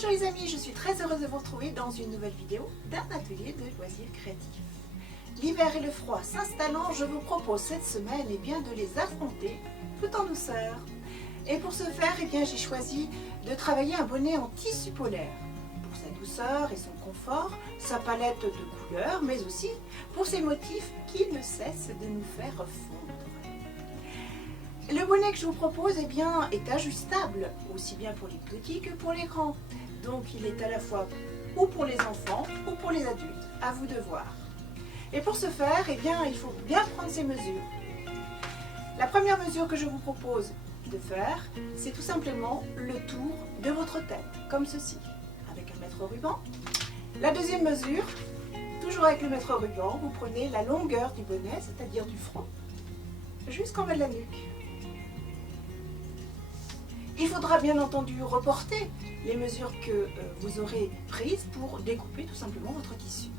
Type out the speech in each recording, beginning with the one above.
Bonjour les amis, je suis très heureuse de vous retrouver dans une nouvelle vidéo d'un atelier de loisirs créatifs. L'hiver et le froid s'installant, je vous propose cette semaine de les affronter tout en douceur. Et pour ce faire, j'ai choisi de travailler un bonnet en tissu polaire. Pour sa douceur et son confort, sa palette de couleurs, mais aussi pour ses motifs qui ne cessent de nous faire fondre. Le bonnet que je vous propose est ajustable, aussi bien pour les petits que pour les grands. Donc il est à la fois ou pour les enfants ou pour les adultes, à vous de voir. Et pour ce faire, il faut bien prendre ces mesures. La première mesure que je vous propose de faire, c'est tout simplement le tour de votre tête, comme ceci, avec un mètre ruban. La deuxième mesure, toujours avec le mètre ruban, vous prenez la longueur du bonnet, c'est-à-dire du front, jusqu'en bas de la nuque. Il faudra bien entendu reporter les mesures que vous aurez prises pour découper tout simplement votre tissu.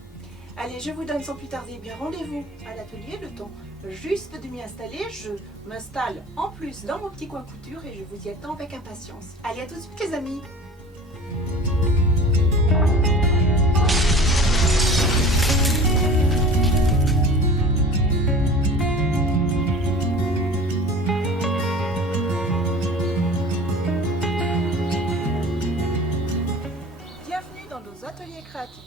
Allez, je vous donne sans plus tarder rendez-vous à l'atelier, le temps juste de m'y installer. Je m'installe en plus dans mon petit coin couture et je vous y attends avec impatience. Allez, à tout de suite les amis. Atelier créatif.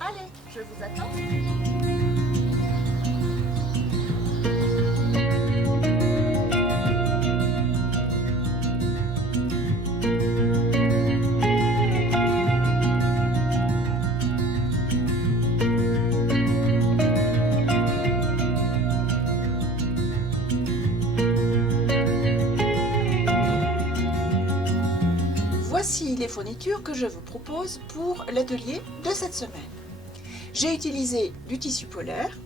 Allez, je vous attends. Voici les fournitures que je vous propose pour l'atelier de cette semaine. J'ai utilisé du tissu polaire.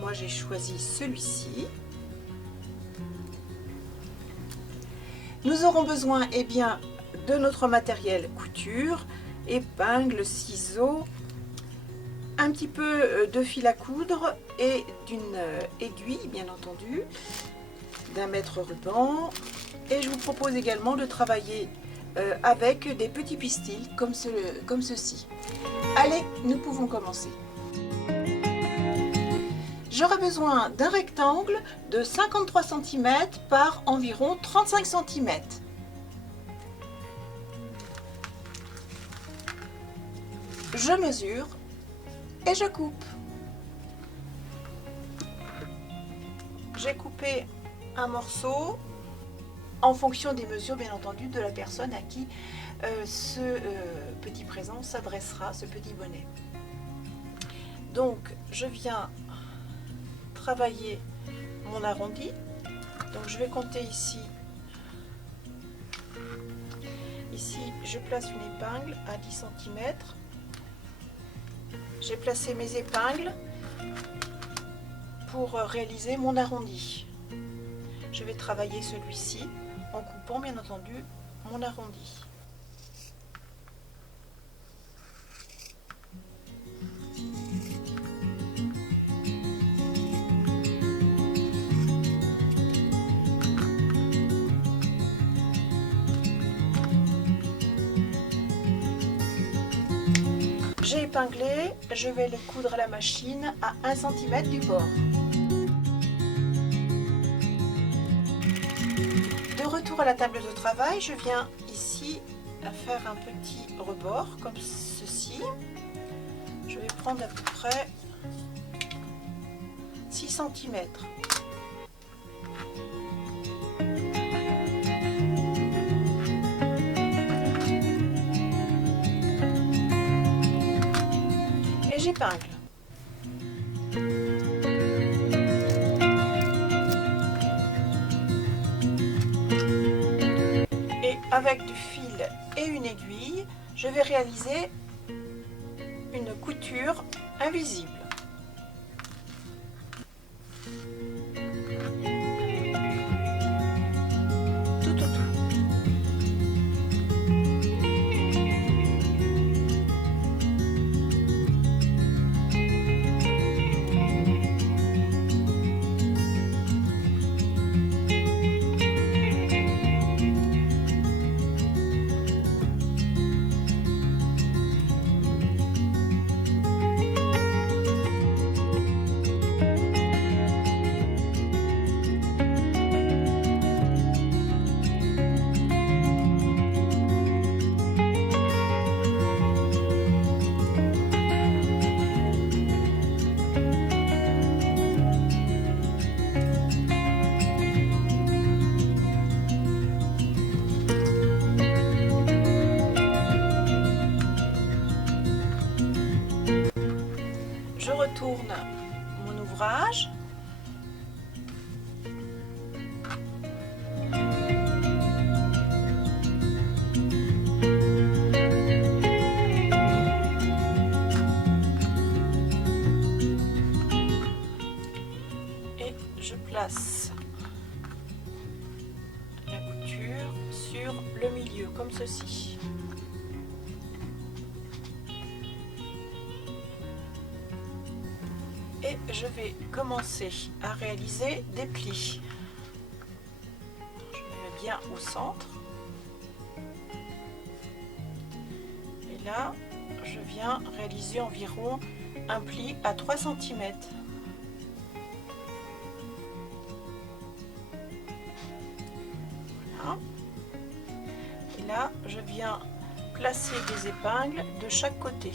Moi, j'ai choisi celui-ci. Nous aurons besoin de notre matériel couture, épingles, ciseaux, un petit peu de fil à coudre et d'une aiguille, bien entendu, d'un mètre ruban. Et je vous propose également de travailler avec des petits pistils comme ceci. Allez, nous pouvons commencer. J'aurai besoin d'un rectangle de 53 cm par environ 35 cm. Je mesure et je coupe. J'ai coupé un morceau en fonction des mesures, bien entendu, de la personne à qui ce petit présent s'adressera, ce petit bonnet. Donc, je viens travailler mon arrondi. Donc, je vais compter ici. Ici, je place une épingle à 10 cm. J'ai placé mes épingles pour réaliser mon arrondi. Je vais travailler celui-ci en coupant bien entendu mon arrondi. J'ai épinglé, je vais le coudre à la machine à 1 cm du bord. Retour à la table de travail, je viens ici à faire un petit rebord comme ceci. Je vais prendre à peu près 6 cm. Et j'épingle. Avec du fil et une aiguille, je vais réaliser une couture invisible. Tout. retourne mon ouvrage. Et je place la couture sur le milieu comme ceci. Et je vais commencer à réaliser des plis. Je me mets bien au centre. Et là, je viens réaliser environ un pli à 3 cm. Voilà. Et là, je viens placer des épingles de chaque côté.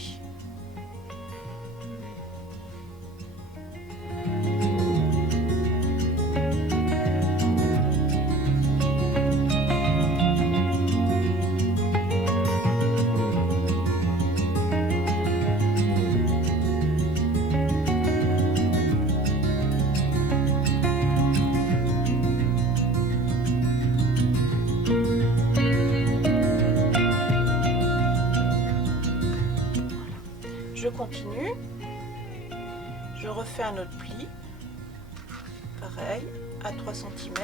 Je continue, je refais un autre pli, pareil, à 3 cm.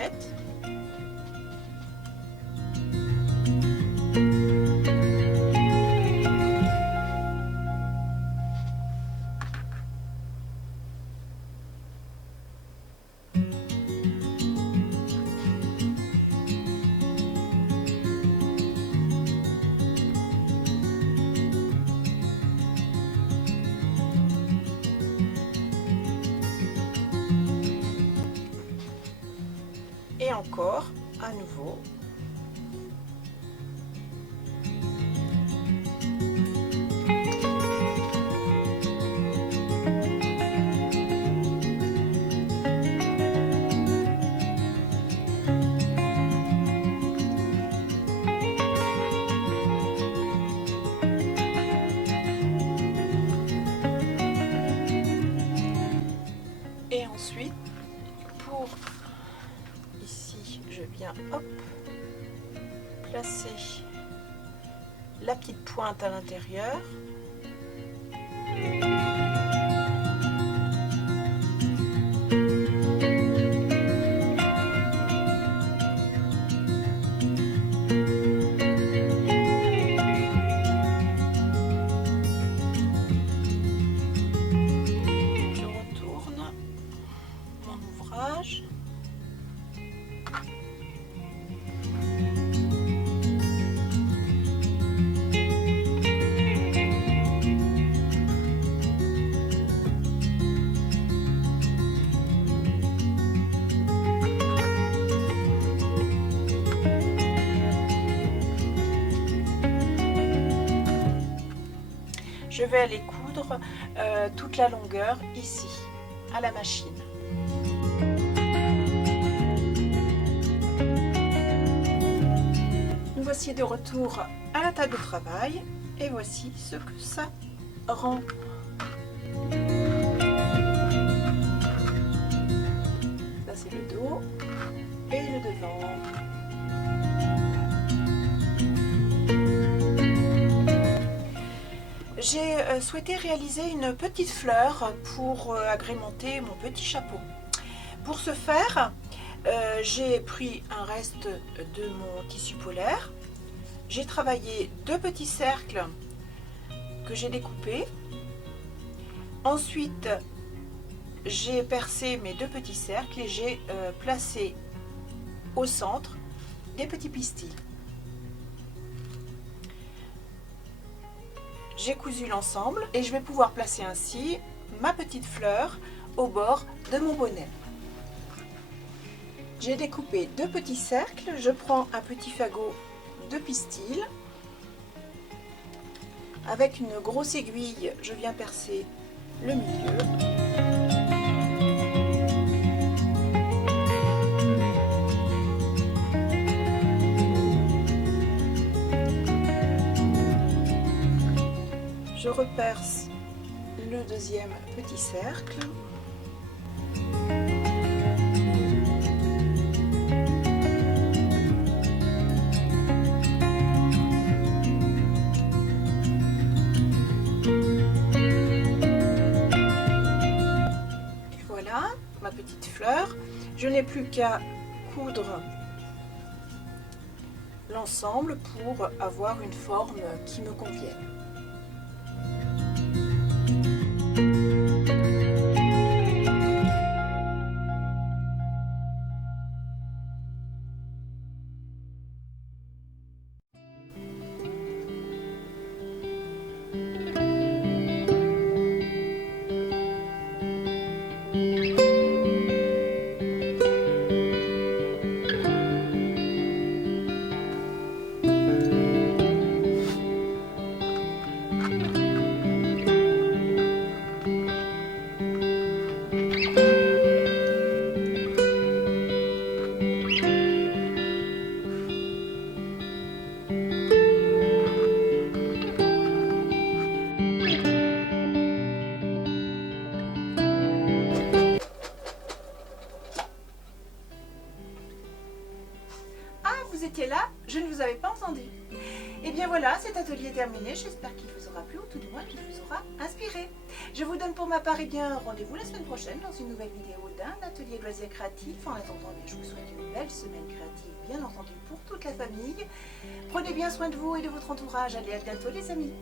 Et encore à nouveau. Et ensuite, pour ici, je viens hop, placer la petite pointe à l'intérieur. Je retourne mon ouvrage. Je vais aller coudre toute la longueur ici, à la machine. Nous voici de retour à la table de travail et voici ce que ça rend. Ça c'est le dos et le devant. J'ai souhaité réaliser une petite fleur pour agrémenter mon petit chapeau. Pour ce faire, j'ai pris un reste de mon tissu polaire. J'ai travaillé 2 petits cercles que j'ai découpés. Ensuite, j'ai percé mes 2 petits cercles et j'ai placé au centre des petits pistils. J'ai cousu l'ensemble et je vais pouvoir placer ainsi ma petite fleur au bord de mon bonnet. J'ai découpé 2 petits cercles, je prends un petit fagot de pistil. Avec une grosse aiguille, je viens percer le milieu. Je reperce le deuxième petit cercle. Et voilà ma petite fleur. Je n'ai plus qu'à coudre l'ensemble pour avoir une forme qui me convienne. Vous étiez là, je ne vous avais pas entendu. Et bien voilà, cet atelier est terminé. J'espère qu'il vous aura plu, ou tout du moins qu'il vous aura inspiré. Je vous donne pour ma part rendez-vous la semaine prochaine dans une nouvelle vidéo d'un atelier de loisirs créatifs. En attendant, je vous souhaite une belle semaine créative, bien entendu pour toute la famille. Prenez bien soin de vous et de votre entourage. Allez, à bientôt les amis.